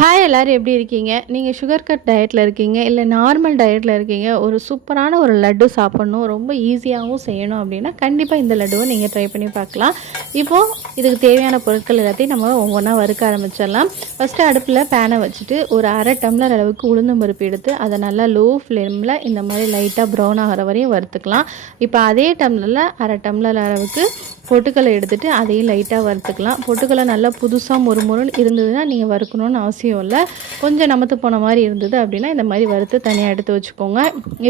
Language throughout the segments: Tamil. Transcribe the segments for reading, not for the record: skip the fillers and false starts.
ஹாய் எல்லோரும் எப்படி இருக்கீங்க? நீங்கள் சுகர் கட் டயட்டில் இருக்கீங்க, இல்லை நார்மல் டயட்டில் இருக்கீங்க, ஒரு சூப்பரான ஒரு லட்டு சாப்பிட்ணும், ரொம்ப ஈஸியாகவும் செய்யணும் அப்படின்னா கண்டிப்பாக இந்த லட்டுவை நீங்கள் ட்ரை பண்ணி பார்க்கலாம். இப்போது இதுக்கு தேவையான பொருட்கள் எல்லாத்தையும் நம்ம ஒவ்வொன்றா வறுக்க ஆரம்பிச்சிடலாம். ஃபஸ்ட்டு அடுப்பில் பேனை வச்சுட்டு ஒரு அரை டம்ளர் அளவுக்கு உளுந்தம் பருப்பு எடுத்து அதை நல்லா லோ ஃப்ளேமில் இந்த மாதிரி லைட்டாக ப்ரௌன் ஆகிற வரையும் வறுத்துக்கலாம். இப்போ அதே டம்ளரில் அரை டம்ளர் அளவுக்கு பொட்டுக்கலை எடுத்துகிட்டு அதையும் லைட்டாக வறுத்துக்கலாம். பொட்டுக்கலை நல்லா புதுசாக மொறுமொறுன்னு இருந்ததுன்னா நீங்கள் வறுக்கணும்னு அவசியம் இல்லை. கொஞ்சம் நமத்து போன மாதிரி இருந்தது அப்படின்னா இந்த மாதிரி வறுத்து தனியாக எடுத்து வச்சுக்கோங்க.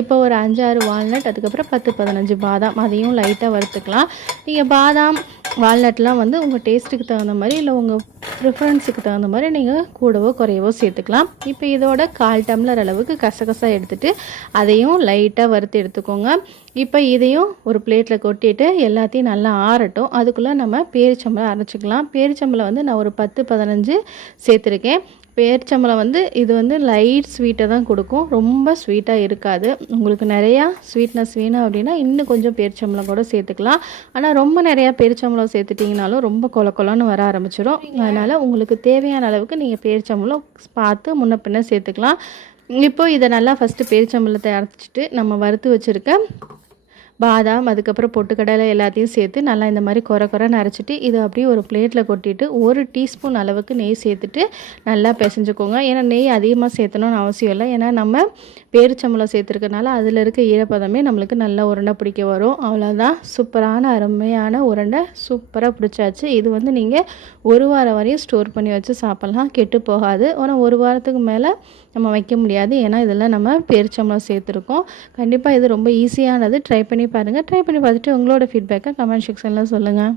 இப்போ ஒரு 5-6 வால்நட், அதுக்கப்புறம் 10-15 பாதாம், அதையும் லைட்டாக வறுத்துக்கலாம். நீங்கள் பாதாம் வால்நட்லாம் வந்து உங்கள் டேஸ்ட்டுக்கு தகுந்த மாதிரி இல்லை உங்கள் ப்ரிஃபரன்ஸுக்கு தகுந்த மாதிரி நீங்கள் கூடவோ குறையவோ சேர்த்துக்கலாம். இப்போ இதோட 1/4 டம்ளர் அளவுக்கு கசகசா எடுத்துகிட்டு அதையும் லைட்டாக வறுத்து எடுத்துக்கோங்க. இப்போ இதையும் ஒரு பிளேட்டில் கொட்டிட்டு எல்லாத்தையும் நல்லா ஆறட்டும். அதுக்குள்ளே நம்ம பேரிச்சம்பழம் அரைச்சிக்கலாம். பேரிச்சம்பழம் வந்து நான் ஒரு 10-15 சேர்த்துருக்கேன். பேரிச்சம்பழம் வந்து இது வந்து லைட் ஸ்வீட்டை தான் கொடுக்கும், ரொம்ப ஸ்வீட்டாக இருக்காது. உங்களுக்கு நிறையா ஸ்வீட்னஸ் வேணும் அப்படின்னா இன்னும் கொஞ்சம் பேரிச்சம்பழம் கூட சேர்த்துக்கலாம். ஆனால் ரொம்ப நிறையா பேரிச்சம்பழம் சேர்த்துட்டிங்கனாலும் ரொம்ப கொலன்னு வர ஆரம்பிச்சிடும். அதனால் உங்களுக்கு தேவையான அளவுக்கு நீங்கள் பேரிச்சம்பழம் பார்த்து முன்ன பின்ன சேர்த்துக்கலாம். இப்போ இதை நல்லா ஃபஸ்ட்டு பேரிச்சம்பழத்தை அரைச்சிட்டு நம்ம வறுத்து வச்சுருக்க பாதாம், அதுக்கப்புறம் பொட்டுக்கடலை எல்லாத்தையும் சேர்த்து நல்லா இந்த மாதிரி கொரன்னு அரைச்சிட்டு இதை அப்படியே ஒரு பிளேட்டில் கொட்டிட்டு 1 டீஸ்பூன் அளவுக்கு நெய் சேர்த்துட்டு நல்லா பிசைஞ்சுக்கோங்க. ஏன்னா நெய் அதிகமாக சேர்த்தணும்னு அவசியம் இல்லை. ஏன்னா நம்ம பேரிச்சம்பழம் சேர்த்துருக்கனால அதில் இருக்க ஈரப்பதமே நம்மளுக்கு நல்லா உருண்டை பிடிக்க வரும். அவ்வளோதான், சூப்பரான அருமையான உருண்டை சூப்பராக பிடிச்சாச்சு. இது வந்து நீங்கள் 1 வாரம் வரையும் ஸ்டோர் பண்ணி வச்சு சாப்பிட்லாம், கெட்டு போகாது. ஆனால் 1 வாரத்துக்கு மேலே நம்ம வைக்க முடியாது, ஏன்னா இதெல்லாம் நம்ம பேரிச்சம்பழம் சேர்த்துருக்கோம். கண்டிப்பாக இது ரொம்ப ஈஸியானது. ட்ரை பண்ணி பாருங்கள். ட்ரை பண்ணி பார்த்துட்டு உங்களோட ஃபீட்பேக்கை கமெண்ட் செக்ஷனில் சொல்லுங்கள்.